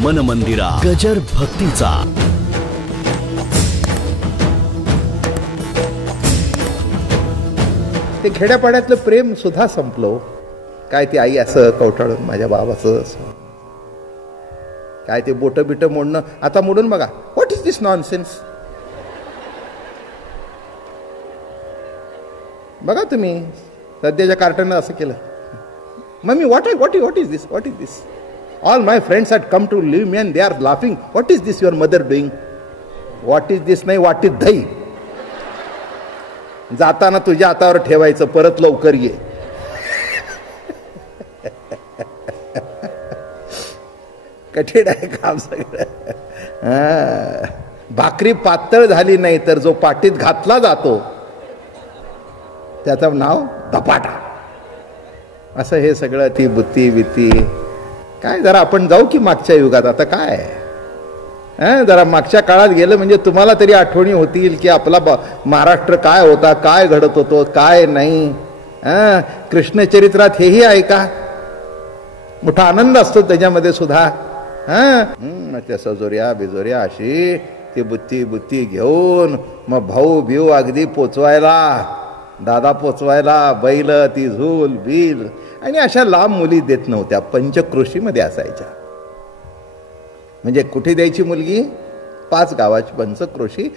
मन मंदिरा गजर भक्तीचा. ते खेड्यापाड्यातलं प्रेम सुद्धा संपलं. काय ती आई असं कवटाळून माझ्या बाबाचं असं काय ते बोट बिट मोडणं. आता मोडून बघा. What is this nonsense. बघा तुम्ही सध्याच्या कार्टननं असं केलं. Mummy what is this. What is this. All my friends had come to live me and they are laughing. What is this your mother doing. What is this नाही, what is दही. जाताना तुझ्या हातावर ठेवायचं, परत लवकर ये. कठीण आहे काम सगळं. भाकरी पातळ झाली नाही तर जो पाटीत घातला जातो त्याचं नाव धपाटा. असं हे सगळं ती बुत्ती बित्ती काय. जरा आपण जाऊ की मागच्या युगात. आता काय जरा मागच्या काळात गेलं म्हणजे तुम्हाला तरी आठवणी होतील की आपला महाराष्ट्र काय होता, काय घडत होतो, काय नाही. कृष्णचरित्रात हेही आहे का. मोठा आनंद असतो त्याच्यामध्ये सुद्धा. त्या सजोऱ्या बिजोऱ्या अशी ती बुत्ती बुत्ती घेऊन मग भाऊ बिऊ अगदी पोचवायला, दादा पोचवायला, बैल ती झूल बिल. आणि अशा लांब मुली देत नव्हत्या. पंचक्रोशीमध्ये असायच्या. म्हणजे कुठे द्यायची मुलगी. 5 गावाची पंचक्रोशी.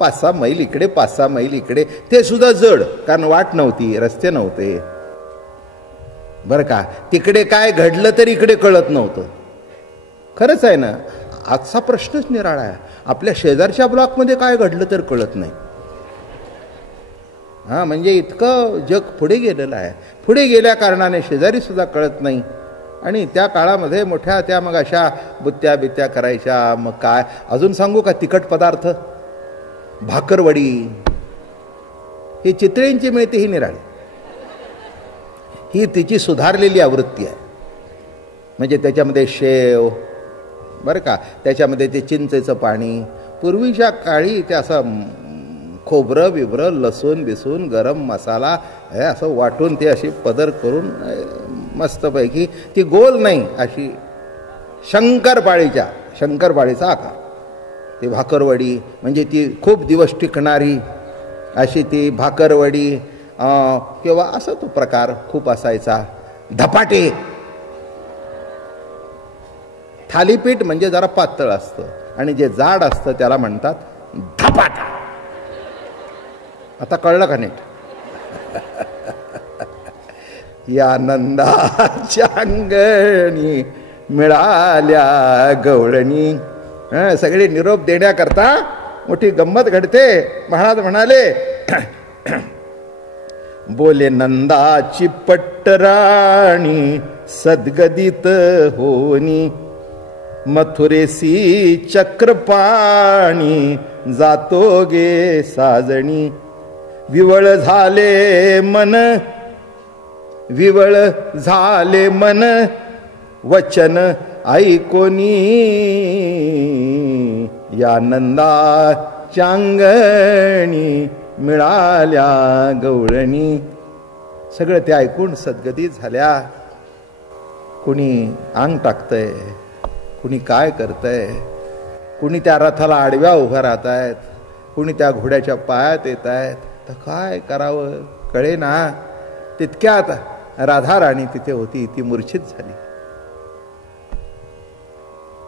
5-6 मैल इकडे, 5-6 मैल इकडे. ते सुद्धा जड, कारण वाट नव्हती, रस्ते नव्हते बरं का. तिकडे काय घडलं तर इकडे कळत नव्हतं. खरंच आहे ना. आजचा प्रश्नच निराळा आहे. आपल्या शेजारच्या ब्लॉकमध्ये काय घडलं तर कळत नाही. म्हणजे इतकं जग पुढे गेलेलं आहे. पुढे गेल्या कारणाने शेजारी सुद्धा कळत नाही. आणि त्या काळामध्ये मोठ्या त्या मग अशा बुत्त्या बित्त्या करायच्या. मग काय अजून सांगू का. तिखट पदार्थ, भाकरवडी, ही चितळींची मिळते ही निराळी. ही तिची सुधारलेली आवृत्ती आहे. म्हणजे त्याच्यामध्ये शेव बरं का, त्याच्यामध्ये ते चिंचेचं पाणी. पूर्वीच्या काळी ते असं खोबरं बिबरं लसूण बिसून गरम मसाला हे असं वाटून ते अशी पदर करून मस्तपैकी ती गोल नाही अशी शंकरपाळीचा आकार. ती भाकरवडी म्हणजे ती खूप दिवस टिकणारी अशी ती भाकरवडी. किंवा असा तो प्रकार खूप असायचा. धपाटे. थालीपीठ म्हणजे जरा पातळ असतं आणि जे जाड असतं त्याला म्हणतात धपाटा. आता कळलं का नीट. या नंदाच्या अंगणी मिळाल्या गवळणी. सगळे निरोप देण्याकरता मोठी गंमत घडते. महाराज म्हणाले बोले नंदाची पट्टराणी सद्गदित होनी मथुरेसी चक्रपाणी जातो गे साजणी. विवळ झाले मन वचन ऐकोनी या नंदाच्या अंगणी मिळाल्या गवळणी. सगळं ते ऐकून सद्गदित झाल्या. कुणी अंग टाकतंय, कुणी काय करतंय, कुणी त्या रथाला आडव्या उभा राहत आहेत, कुणी त्या घोड्याच्या पायात येत आहेत. तर काय करावं कळेना. तितक्यात राधा राणी तिथे होती. ती मूर्छित झाली.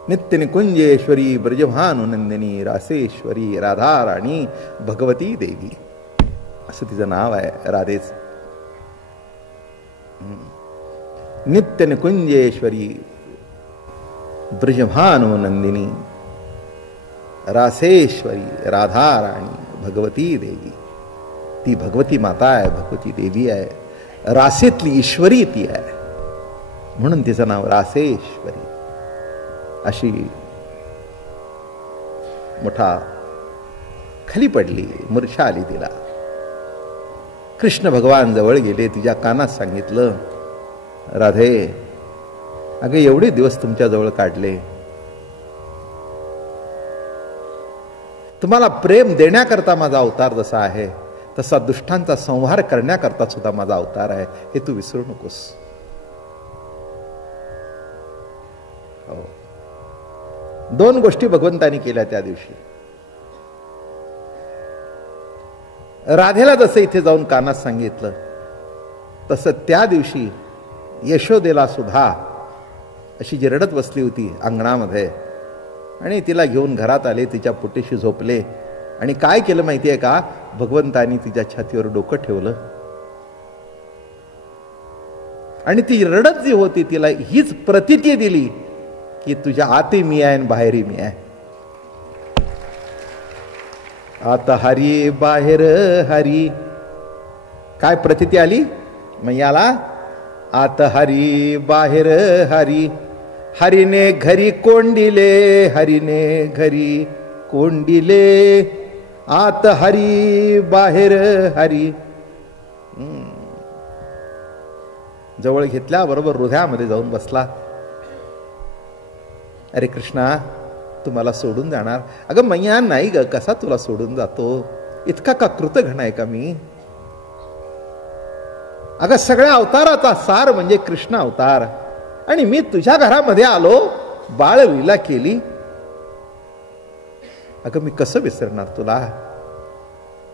नित्य निकुंजेश्वरी ब्रजभानुनंदिनी रासेश्वरी राधा राणी भगवती देवी असं तिचं नाव आहे राधेच. नित्य निकुंजेश्वरी ब्रजभानुनंदिनी रासेश्वरी राधा राणी भगवती देवी. ती भगवती माता आहे, भगवती देवी आहे. रासेतली ईश्वरी ती आहे म्हणून तिचं नाव रासेश्वरी. अशी मोठा खाली पडली, मूर्छा आली तिला. कृष्ण भगवान जवळ गेले, तिच्या कानात सांगितलं राधे अगं एवढे दिवस तुमच्या जवळ काढले, तुम्हाला प्रेम देण्याकरता माझा अवतार जसा आहे तसा दुष्टांचा संहार करण्याकरता सुद्धा माझा अवतार आहे, हे तू विसरू नकोस. हो 2 गोष्टी भगवंतानी केल्या त्या दिवशी. राधेला जसं इथे जाऊन कानात सांगितलं तसं त्या दिवशी यशोदेला सुद्धा अशी जी रडत बसली होती अंगणामध्ये आणि तिला घेऊन घरात आले, तिच्या पोटीशी झोपले आणि काय केलं माहितीये का, भगवंतानी तिच्या छातीवर डोकं ठेवलं आणि ती रडत जी होती तिला हीच प्रतीती दिली की तुझ्या आतही मी आहे आणि बाहेरही मी आहे. आता हरी बाहेर हरी, काय प्रतीती आली मैयाला, आत हरी बाहेर हरी, हरीने घरी कोंडिले, हरीने घरी कोंडिले, आत हरी बाहेर हरी. जवळ घेतल्या बरोबर हृदयामध्ये जाऊन बसला. अरे कृष्णा, तू मला सोडून जाणार? अगं मैया नाही ग, कसा तुला सोडून जातो, इतका का कृतघ्न आहे का मी? अगं सगळ्या अवताराचा सार म्हणजे कृष्ण अवतार आणि मी तुझ्या घरामध्ये आलो, बाळलीला केली. अगं मी कसं विसरणार तुला?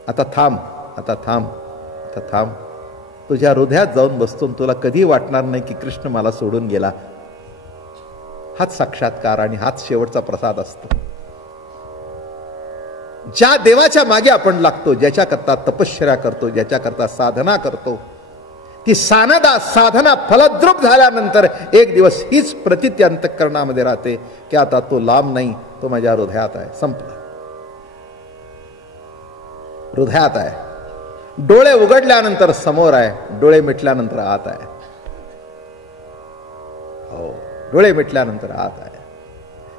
आता थांब, आता थांब, आता थांब. तुझ्या हृदयात जाऊन बसतो, तुला कधी वाटणार नाही की कृष्ण मला सोडून गेला. हाच साक्षात्कार आणि हाच शेवटचा प्रसाद असतो. ज्या देवाच्या मागे आपण लागतो, ज्याच्याकरता तपश्चर्या करतो, ज्याच्याकरता साधना करतो, ती साधना फलद्रूप झाल्यानंतर एक दिवस हीच प्रतीती अंतःकरणामध्ये राहते की आता तो लांब नाही, तो माझ्या हृदयात आहे. संपलं, हृदयात आहे. डोळे उघडल्यानंतर समोर आहे, डोळे मिटल्यानंतर आत आहे. हो, डोळे मिटल्यानंतर आत आहे.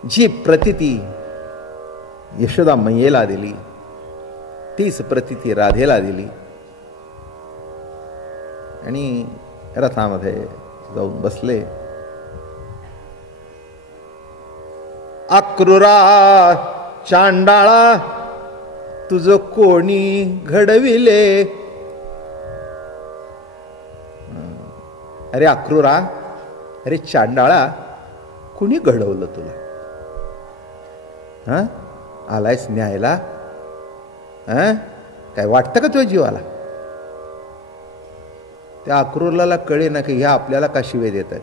जी प्रतीती यशोदा मैयेला दिली तीच प्रतीती राधेला दिली आणि रथामध्ये जाऊन बसले. अक्रूरा चांडाळा तुझ कोणी घडविले. अरे अक्रूरा, अरे चांडाळा, कुणी घडवलं तुला? हा, आलायस न्यायला? हा, काय वाटतं का तुझ्या जीवाला? त्या अक्रूरला कळे ना की ह्या आपल्याला का शिवे देतात.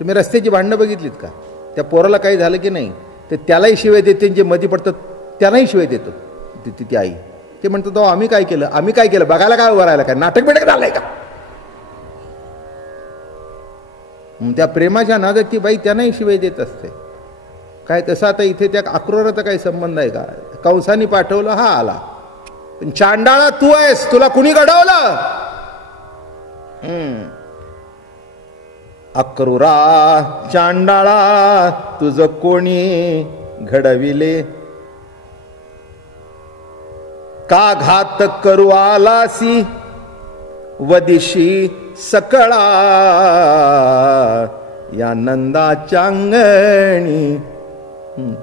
तुम्ही रस्त्याची भांडणं बघितलीत का? त्या पोराला काही झालं की नाही ते त्यालाही शिवे देते, जे मध्ये पडतात त्यांनाही शिवे देतो ती आई. ते म्हणतो तो आम्ही काय केलं, आम्ही काय केलं, बघायला काय उभं राहिलं, काय नाटक बिटक झालंय का? त्या प्रेमाच्या नादात ती बाई त्यांनाही शिवे देत असते. काय तसं आता इथे त्या अक्रूराचा काही संबंध आहे का? कंसानी पाठवलं, हा आला. पण चांडाळा तू आहेस, तुला कुणी घडवलं? अक्रूरा चांडाळा तुझ कोणी घडविले. का घात करू आलासी वदिशी सकळा, या नंदाच्या अंगणी.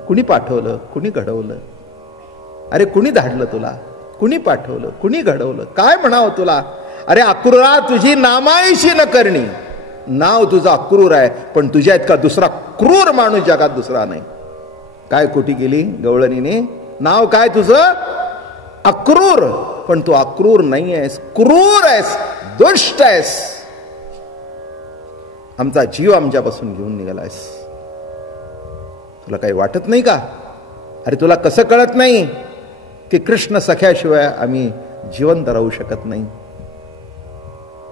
कुणी पाठवलं, कुणी घडवलं? अरे कुणी धाडलं तुला? कुणी पाठवलं, कुणी घडवलं? काय म्हणावं तुला? अरे अक्रूरा, तुझी नामायशी न करणी. नाव तुझं अक्रूर आहे, पण तुझ्या इतका दुसरा क्रूर माणूस जगात दुसरा नाही. काय कोटी केली गवळणीने? नाव काय तुझं? अक्रूर. पण तू अक्रूर नाही आहेस, क्रूर आहेस, दुष्ट आहेस. आमचा जीव आमच्यापासून घेऊन निघालायस. तुला काही वाटत नाही का? अरे तुला कसं कळत नाही की कृष्ण सख्याशिवाय आम्ही जिवंत राहू शकत नाही?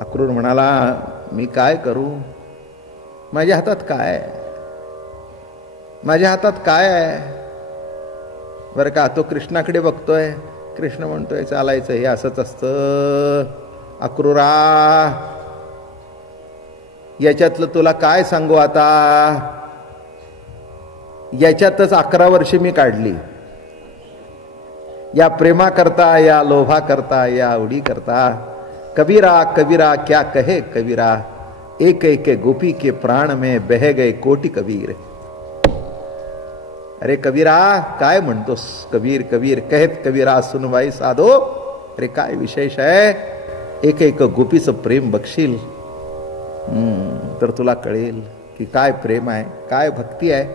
अक्रूर म्हणाला, मी काय करू? माझ्या हातात काय आहे? माझ्या हातात काय आहे? बरं का, तो कृष्णाकडे बघतोय. कृष्ण म्हणतोय चालायचं, हे असंच असतं. अक्रूरा, याच्यातलं तुला काय सांगू आता? याच्यातच 11 वर्षे मी काढली. या प्रेमा करता, या लोभा करता, या आवडी करता. कबीरा कबीरा क्या कहे कबीरा, एक एक गोपी के प्राण में बह गए कोटि कबीर. अरे कबीरा, काय म्हणतोस? कबीर कबीर कहत कबीरा सुनवाई साधो. अरे काय विशेष आहे? एक एक गोपीचं प्रेम बघशील तर तुला कळेल की काय प्रेम आहे, काय भक्ती आहे.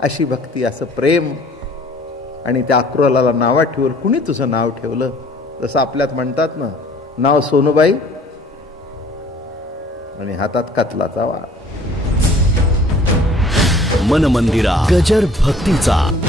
अशी भक्ती, असं प्रेम. आणि त्या अक्रूराला नावात ठेवलं. कुणी तुझं नाव ठेवलं? जसं आपल्यात म्हणतात ना, नाव सोनूबाई आणि हातात कतलाचा वाळ. मन मंदिरा गजर भक्तीचा.